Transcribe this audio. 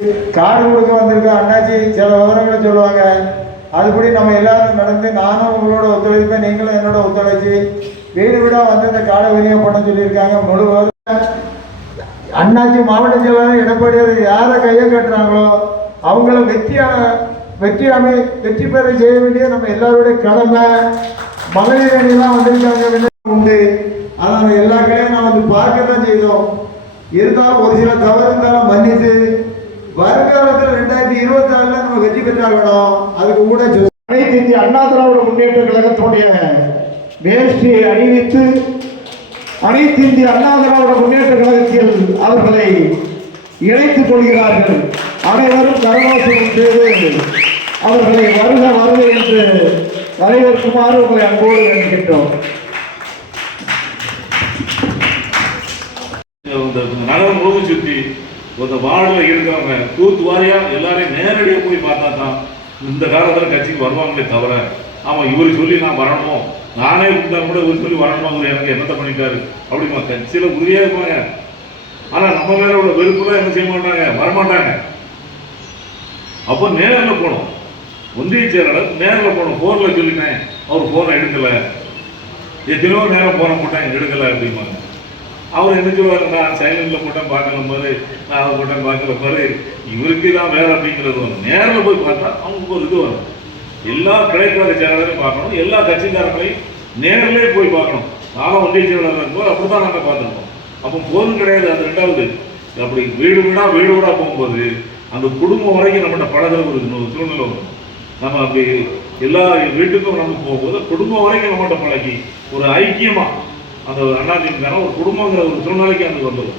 காடு கொடுக்க வந்திருக்கோம் அண்ணாச்சி சில விவரங்களை சொல்லுவாங்க. அதுபடி நம்ம எல்லாரும் நடந்து நானும் உங்களோட ஒத்துழைப்பேன், நீங்களும் என்னோட ஒத்துழைச்சி வீடு வீடாக வந்து இந்த காடை விநியோகம் பண்ண சொல்லியிருக்காங்க. முழு அண்ணாச்சி மாவட்ட செயலாளர் எடப்பாடியார் யாரை கையை கட்டுறாங்களோ அவங்கள வெற்றி பெற செய்ய வேண்டிய நம்ம எல்லாருடைய கடமை. மகளிர் அணியெல்லாம் வந்திருக்காங்க உண்டு, அதனால எல்லா கடையும் நான் வந்து பார்க்க தான் செய்தோம். இருந்தாலும் ஒரு சில தவறு இருந்தாலும் மன்னித்து வருங்காலத்தில் 2026 நம்ம வெற்றி பெற்றாகணும். அதுக்கு கூட அனைத்து இந்திய அண்ணா திராவிட முன்னேற்ற கழகத்தினுடைய வேஷ்டியை அணிவித்து அனைத்து இந்திய அண்ணா திராவிட முன்னேற்ற கழகத்தில் அவர்களை இணைத்துக் கொள்கிறார்கள். அனைவரும் கரகோஷம் செய்து அவர்களை வருக வருக என்று வரவேற்குமாறு உங்களை அன்போடு வேண்டுகின்றோம். நகரம் முழுவதும் சுற்றி இந்த வார்டில் இருக்கிறவங்க தூத்து வாரியா எல்லாரையும் நேரடியாக போய் பார்த்தா தான் இந்த காலத்தில் கட்சிக்கு வருவாங்களே தவிர ஆமாம் இவர் சொல்லி நான் வரணுமோ, நானே இருந்தால் கூட இவர் சொல்லி வரணுமோ, எனக்கு என்னத்தை பண்ணிட்டாரு அப்படிமா கட்சியில் உறுதியாக இருப்பாங்க. ஆனால் நம்ம மேலே உள்ள வெறுப்பு தான் என்ன செய்ய மாட்டாங்க, வரமாட்டாங்க. அப்போ நேரில் போகணும், ஒன்றிய செயலாளர் நேரில் போகணும். ஃபோனில் சொல்லினேன், அவர் ஃபோனை எடுக்கலை, எத்தனையோ நேரம் போன போட்டேன் எடுக்கலை அப்படிம்பாங்க. அவர் என்ன சொல்லுவாங்க, நான் சைலண்டில் போட்டேன் பார்க்கல மாதிரி, நான் அதை போட்டேன் பார்க்கல மாதிரி, இவருக்கு தான் வேறு அப்படிங்கிறது வரும். நேரில் போய் பார்த்தா அவங்களுக்கு ஒரு இது வரும். எல்லா கிடைக்காத செயலாளரையும் பார்க்கணும், எல்லா கட்சிக்காரங்களையும் நேரிலே போய் பார்க்கணும். நானும் ஒன்றிய செயலாளர் இருக்கும்போது அப்படி தான் நாங்கள் பார்த்துருக்கோம். அப்போ போதும் கிடையாது. அது ரெண்டாவது அப்படி வீடு வீடாக போகும்போது அந்த குடும்பம் வரைக்கும் நம்மகிட்ட பழகிற ஒரு சூழ்நிலை வரும். நம்ம அப்படி எல்லா வீட்டுக்கும் நம்ம போகும்போது குடும்பம் வரைக்கும் நம்மகிட்ட பழகி ஒரு ஐக்கியமாக அந்த அண்ணாதிமுக ஒரு குடும்பங்கிற ஒரு சூழ்நிலைக்கு அங்கே வந்துடும்.